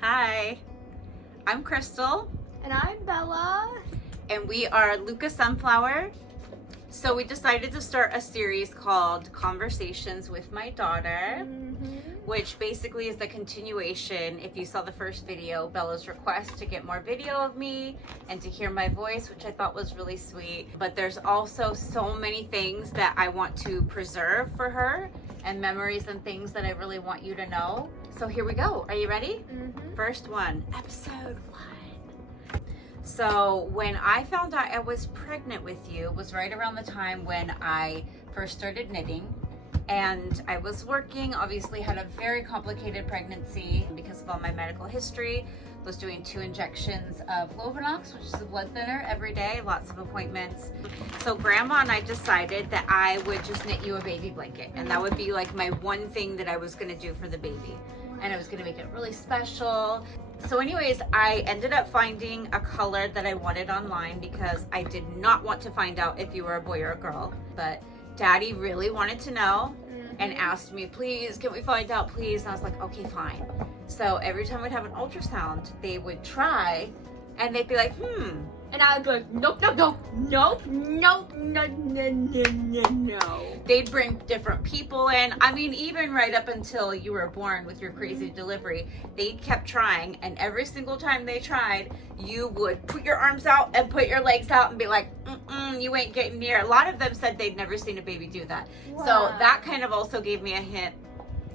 Hi, I'm Crystal. And I'm Bella. And we are Lucca Sunflower. So we decided to start a series called Conversations with My Daughter, which basically is the continuation. If you saw the first video, Bella's request to get more video of me and to hear my voice, which I thought was really sweet. But there's also so many things that I want to preserve for her and memories and things that I really want you to know. So here we go. Are you ready? First one, episode 1. So when I found out I was pregnant with you was right around the time when I first started knitting, and I was working, obviously had a very complicated pregnancy because of all my medical history. Was doing 2 injections of Lovenox, which is a blood thinner, every day, lots of appointments. So Grandma and I decided that I would just knit you a baby blanket, and that would be like my one thing that I was gonna do for the baby. And I was gonna make it really special. So anyways, I ended up finding a color that I wanted online because I did not want to find out if you were a boy or a girl. But Daddy really wanted to know and asked me, please, can we find out, please? And I was like, okay, fine. So every time we'd have an ultrasound, they would try and they'd be like, And I would be like, nope, nope, nope, nope, nope, no, no, no, no, no. They'd bring different people in. I mean, even right up until you were born with your crazy delivery, they kept trying. And every single time they tried, you would put your arms out and put your legs out and be like, you ain't getting near. A lot of them said they'd never seen a baby do that. Wow. So that kind of also gave me a hint.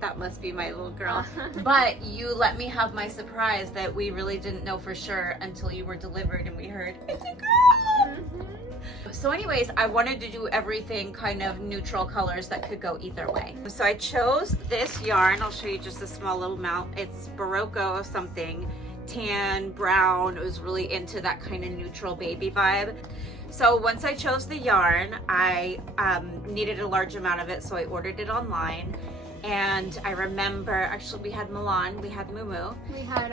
That must be my little girl. But you let me have my surprise that we really didn't know for sure until you were delivered and we heard, it's a girl! So anyways, I wanted to do everything kind of neutral colors that could go either way. So I chose this yarn. I'll show you just a small little amount. It's Barocco something, tan, brown. It was really into that kind of neutral baby vibe. So once I chose the yarn, I needed a large amount of it, so I ordered it online. And I remember, actually we had Milan, we had Mumu. We had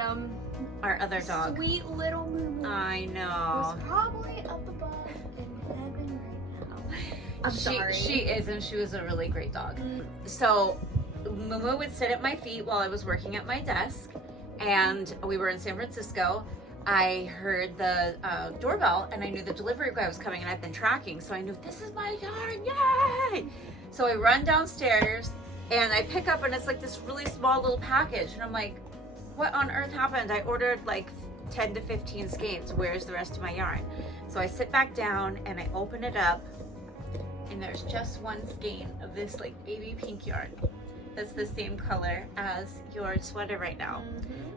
our other dog. Sweet little Mumu. I know. Who's probably up above in heaven right now. I'm sorry. She is, and she was a really great dog. So Mumu would sit at my feet while I was working at my desk, and we were in San Francisco. I heard the doorbell, and I knew the delivery guy was coming, and I've been tracking, so I knew this is my yarn, yay! So I run downstairs, and I pick up, and it's like this really small little package, and I'm like, what on earth happened? I ordered like 10 to 15 skeins. Where's the rest of my yarn? So I sit back down and I open it up, and there's just one skein of this like baby pink yarn that's the same color as your sweater right now.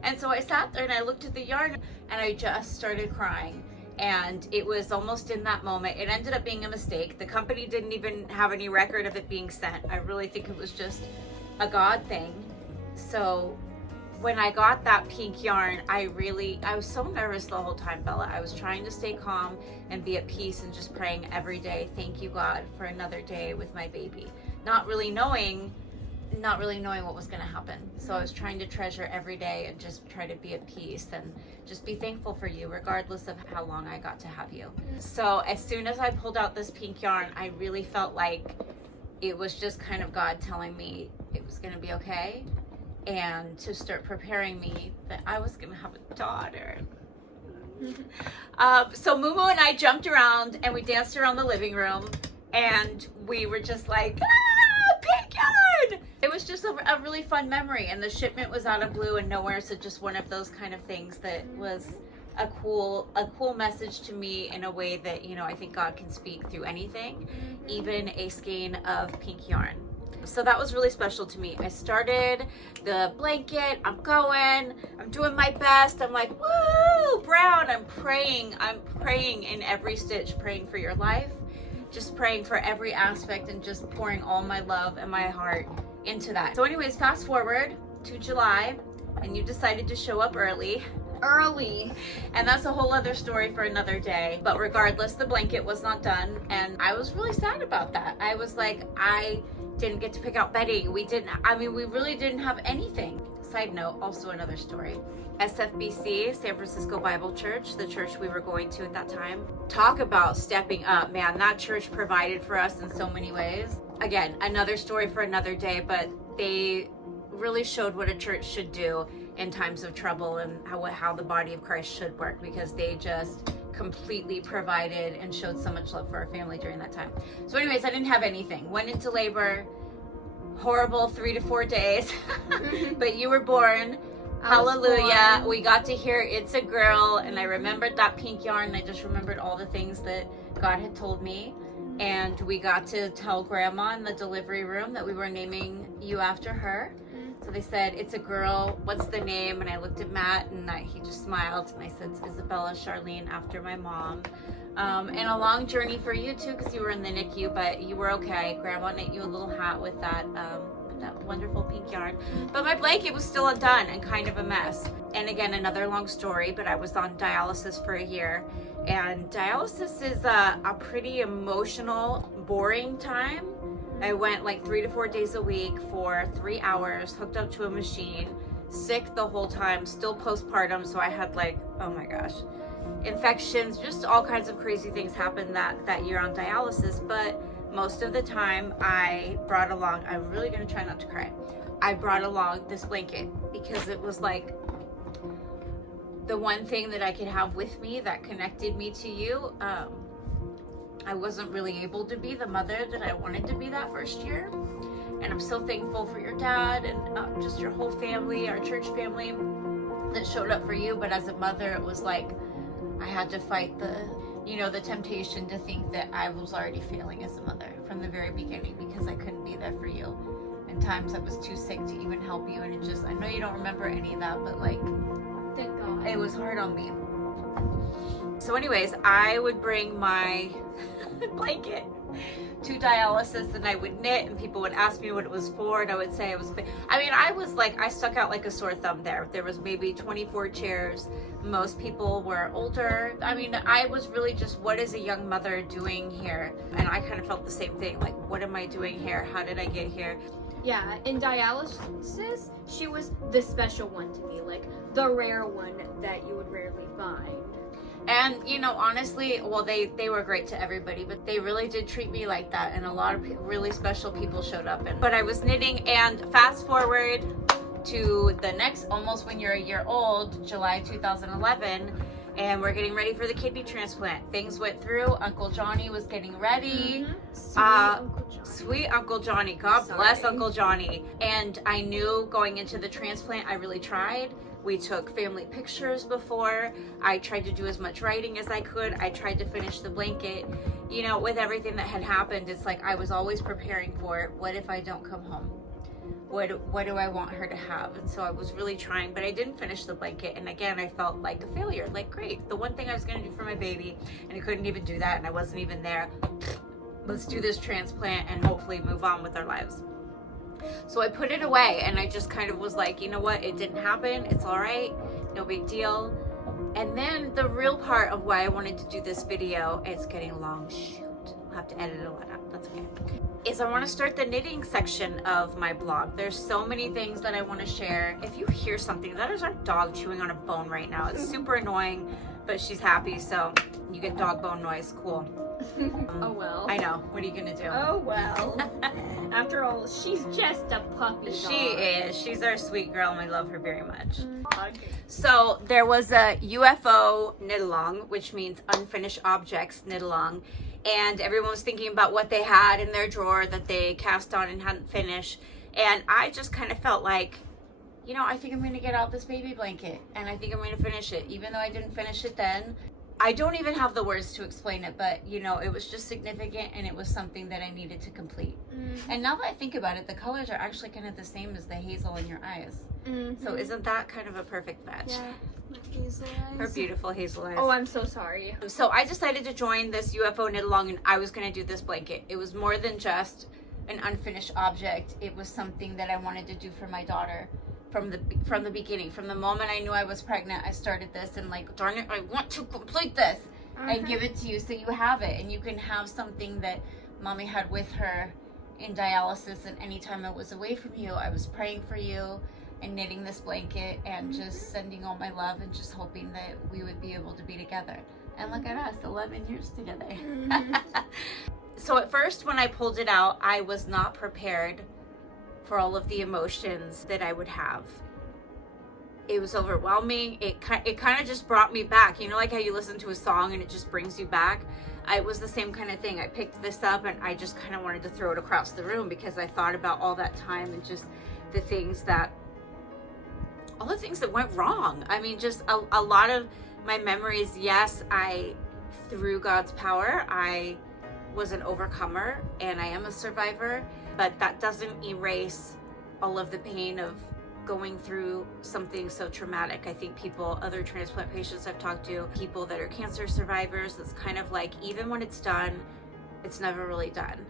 And so I sat there and I looked at the yarn and I just started crying. And it was almost in that moment. It ended up being a mistake. The company didn't even have any record of it being sent. I really think it was just a God thing. So when I got that pink yarn, I was so nervous the whole time, Bella. I was trying to stay calm and be at peace and just praying every day, thank you God for another day with my baby. Not really knowing what was going to happen. So I was trying to treasure every day and just try to be at peace and just be thankful for you regardless of how long I got to have you. So as soon as I pulled out this pink yarn, I really felt like it was just kind of God telling me it was going to be okay and to start preparing me that I was going to have a daughter. So Mumu and I jumped around and we danced around the living room and we were just like, pink yarn! It was just a really fun memory, and the shipment was out of blue and nowhere, so just one of those kind of things that was a cool message to me in a way that, you know, I think God can speak through anything, even a skein of pink yarn. So that was really special to me. I started the blanket, I'm doing my best. I'm like, woo, brown. I'm praying in every stitch, praying for your life, just praying for every aspect and just pouring all my love and my heart into that. So anyways, fast forward to July and you decided to show up early. And that's a whole other story for another day. But regardless, the blanket was not done and I was really sad about that. I was like, I didn't get to pick out bedding. We really didn't have anything. Side note, also another story. SFBC, San Francisco Bible Church, the church we were going to at that time. Talk about stepping up, man. That church provided for us in so many ways. Again, another story for another day, but they really showed what a church should do in times of trouble and how the body of Christ should work, because they just completely provided and showed so much love for our family during that time. So anyways, I didn't have anything. Went into labor, horrible 3 to 4 days, but you were born. Hallelujah. Born. We got to hear It's a Girl, and I remembered that pink yarn. I just remembered all the things that God had told me. And we got to tell Grandma in the delivery room that we were naming you after her. So they said, It's a Girl, what's the name? And I looked at Matt, and he just smiled, and I said, it's Isabella Charlene, after my mom. And a long journey for you too, because you were in the NICU, but you were okay. Grandma knit you a little hat with that wonderful pink yarn. But my blanket was still undone and kind of a mess. And again, another long story, but I was on dialysis for a year. And dialysis is a pretty emotional, boring time. I went like 3 to 4 days a week for 3 hours, hooked up to a machine, sick the whole time, still postpartum. So I had like, oh my gosh, infections, just all kinds of crazy things happened that year on dialysis. But most of the time I brought along, I'm really gonna try not to cry, I brought along this blanket because it was like the one thing that I could have with me that connected me to you. I wasn't really able to be the mother that I wanted to be that first year. And I'm so thankful for your dad and just your whole family, our church family that showed up for you. But as a mother, it was like I had to fight the temptation to think that I was already failing as a mother from the very beginning, because I couldn't be there for you. And times I was too sick to even help you. And it just, I know you don't remember any of that, but like, Thank God. it was hard on me. So anyways, I would bring my blanket to dialysis, and I would knit, and people would ask me what it was for, and I would say I stuck out like a sore thumb there. There was maybe 24 chairs. Most people were older. I mean, I was really just, what is a young mother doing here? And I kind of felt the same thing, like, what am I doing here? How did I get here? Yeah, in dialysis, she was the special one to me, like the rare one that you would rarely find. And, honestly, well, they were great to everybody, but they really did treat me like that. And a lot of really special people showed up. But I was knitting, and fast forward to the next, almost when you're a year old, July 2011, and we're getting ready for the kidney transplant. Things went through. Uncle Johnny was getting ready. Sweet Uncle Johnny. God bless Uncle Johnny. And I knew going into the transplant, I really tried. We took family pictures before. I tried to do as much writing as I could. I tried to finish the blanket. With everything that had happened, it's like I was always preparing for, what if I don't come home? What do I want her to have? And so I was really trying, but I didn't finish the blanket. And again, I felt like a failure. Like, great, the one thing I was gonna do for my baby, and I couldn't even do that, and I wasn't even there. Let's do this transplant and hopefully move on with our lives. So I put it away, and I just kind of was like, you know what? It didn't happen. It's all right. No big deal. And then the real part of why I wanted to do this video, it's getting long, shoot. I'll have to edit it a lot out. That's okay. Is I want to start the knitting section of my blog. There's so many things that I want to share. If you hear something, that is our dog chewing on a bone right now. It's super annoying, but she's happy, so you get dog bone noise. Cool. Oh well. I know. What are you gonna do? Oh well. After all, she's just a puppy dog. She is. She's our sweet girl, and I love her very much. Okay. So there was a UFO knit along, which means unfinished objects knit along, and everyone was thinking about what they had in their drawer that they cast on and hadn't finished. And I just kind of felt like, I think I'm going to get out this baby blanket, and I think I'm going to finish it, even though I didn't finish it then. I don't even have the words to explain it, but it was just significant, and it was something that I needed to complete. And now that I think about it, the colors are actually kind of the same as the hazel in your eyes. So isn't that kind of a perfect match? Yeah, with hazel eyes. Her beautiful hazel eyes. Oh, I'm so sorry. So I decided to join this UFO knit along, and I was going to do this blanket. It was more than just an unfinished object. It was something that I wanted to do for my daughter. From the beginning, from the moment I knew I was pregnant, I started this, and like, darn it, I want to complete this and give it to you so you have it, and you can have something that mommy had with her in dialysis. And anytime I was away from you, I was praying for you and knitting this blanket and just sending all my love and just hoping that we would be able to be together. And look at us, 11 years together. So at first, when I pulled it out, I was not prepared for all of the emotions that I would have. It was overwhelming. It kind of just brought me back. You know, like how you listen to a song and it just brings you back? It was the same kind of thing. I picked this up and I just kind of wanted to throw it across the room because I thought about all that time and just all the things that went wrong. I mean, just a lot of my memories. Yes, through God's power, I was an overcomer and I am a survivor, but that doesn't erase all of the pain of going through something so traumatic. I think other transplant patients I've talked to, people that are cancer survivors, it's kind of like, even when it's done, it's never really done.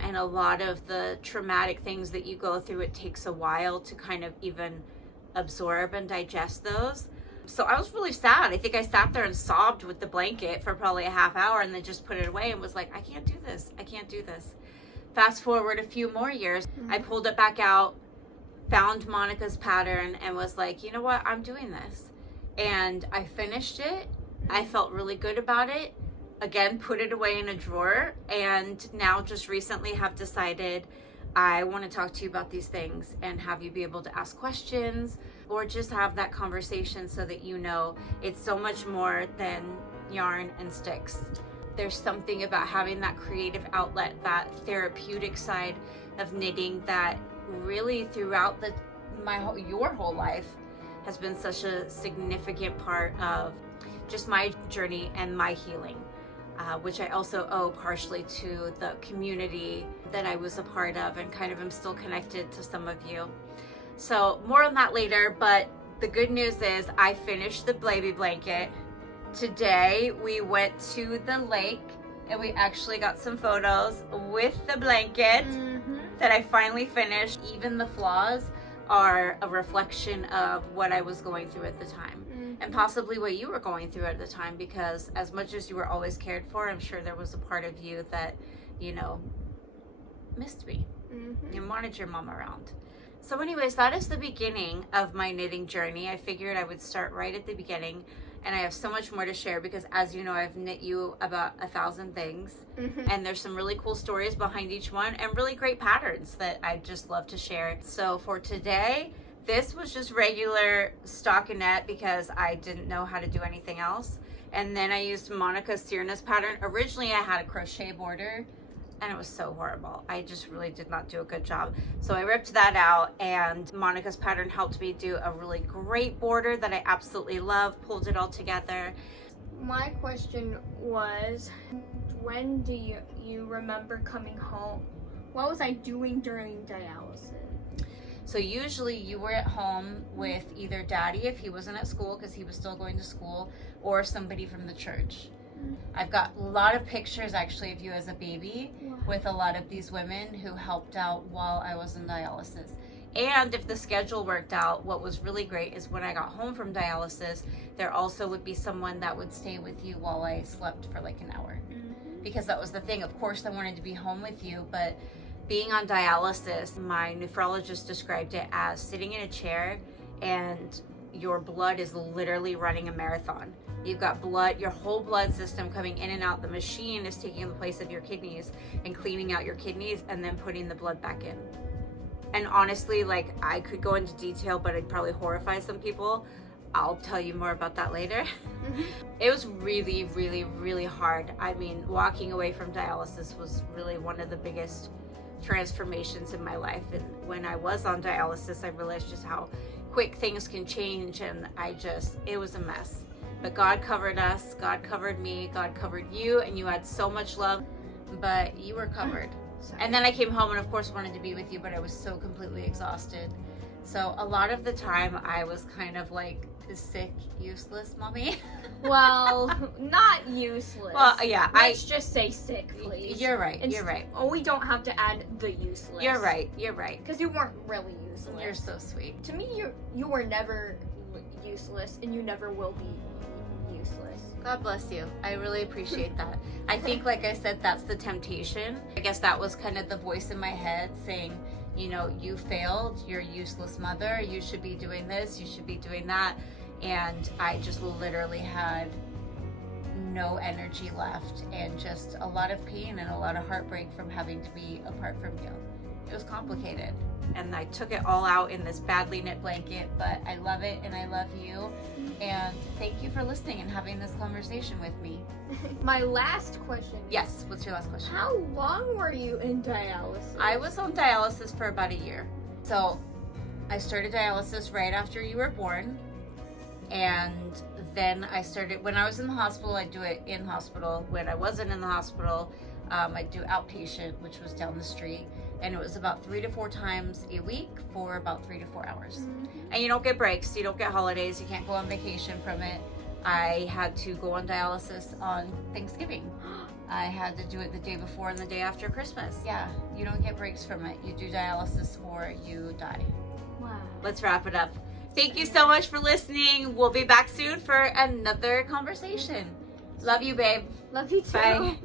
And a lot of the traumatic things that you go through, it takes a while to kind of even absorb and digest those. So I was really sad. I think I sat there and sobbed with the blanket for probably a half hour and then just put it away and was like, I can't do this. I can't do this. Fast forward a few more years, I pulled it back out, found Monica's pattern and was like, you know what, I'm doing this. And I finished it. I felt really good about it. Again, put it away in a drawer, and now just recently have decided I want to talk to you about these things and have you be able to ask questions or just have that conversation so that you know it's so much more than yarn and sticks. There's something about having that creative outlet, that therapeutic side of knitting that really throughout your whole life has been such a significant part of just my journey and my healing, which I also owe partially to the community that I was a part of and kind of am still connected to some of you. So more on that later, but the good news is I finished the baby blanket. Today we went to the lake and we actually got some photos with the blanket that I finally finished. Even the flaws are a reflection of what I was going through at the time and possibly what you were going through at the time, because as much as you were always cared for, I'm sure there was a part of you that, you know, missed me and wanted your mom around. So anyways, that is the beginning of my knitting journey. I figured I would start right at the beginning, and I have so much more to share because, as you know, I've knit you about 1,000 things and there's some really cool stories behind each one and really great patterns that I just love to share. So for today, this was just regular stockinette because I didn't know how to do anything else. And then I used Monica's Sierna's pattern. Originally I had a crochet border and it was so horrible. I just really did not do a good job. So I ripped that out, and Monica's pattern helped me do a really great border that I absolutely love, pulled it all together. My question was, when do you remember coming home? What was I doing during dialysis? So usually you were at home with either Daddy if he wasn't at school because he was still going to school, or somebody from the church. I've got a lot of pictures actually of you as a baby with a lot of these women who helped out while I was in dialysis. And if the schedule worked out, what was really great is when I got home from dialysis, there also would be someone that would stay with you while I slept for like an hour. Because that was the thing. Of course I wanted to be home with you, but being on dialysis, my nephrologist described it as sitting in a chair and your blood is literally running a marathon. You've got blood, your whole blood system coming in and out. The machine is taking the place of your kidneys and cleaning out your kidneys and then putting the blood back in. And honestly, like, I could go into detail, but I'd probably horrify some people. I'll tell you more about that later. It was really, really, really hard. I mean, walking away from dialysis was really one of the biggest transformations in my life. And when I was on dialysis, I realized just how quick things can change, and it was a mess. But God covered us, God covered me, God covered you, and you had so much love, but you were covered. And then I came home and of course wanted to be with you, but I was so completely exhausted. So a lot of the time I was kind of like the sick, useless mommy. Well, not useless. Well, yeah. Let's just say sick, please. You're right, you're right. Oh, we don't have to add the useless. You're right, you're right. Because you weren't really useless. You're so sweet. To me, you were never useless, and you never will be useless. God bless you. I really appreciate that. I think, like I said, that's the temptation. I guess that was kind of the voice in my head saying, you know, you failed, you're a useless mother, you should be doing this, you should be doing that. And I just literally had no energy left and just a lot of pain and a lot of heartbreak from having to be apart from you. It was complicated. And I took it all out in this badly knit blanket, but I love it and I love you. And thank you for listening and having this conversation with me. My last question. Yes, what's your last question? How long were you in dialysis? I was on dialysis for about a year. So I started dialysis right after you were born. And then I started, when I was in the hospital, I'd do it in hospital. When I wasn't in the hospital, I'd do outpatient, which was down the street. And it was about 3 to 4 times a week for about 3 to 4 hours. And you don't get breaks, you don't get holidays, you can't go on vacation from it. I had to go on dialysis on Thanksgiving. I had to do it the day before and the day after Christmas. Yeah, you don't get breaks from it. You do dialysis or you die. Wow. Let's wrap it up. Thank you so much for listening. We'll be back soon for another conversation. Love you, babe. Love you too. Bye.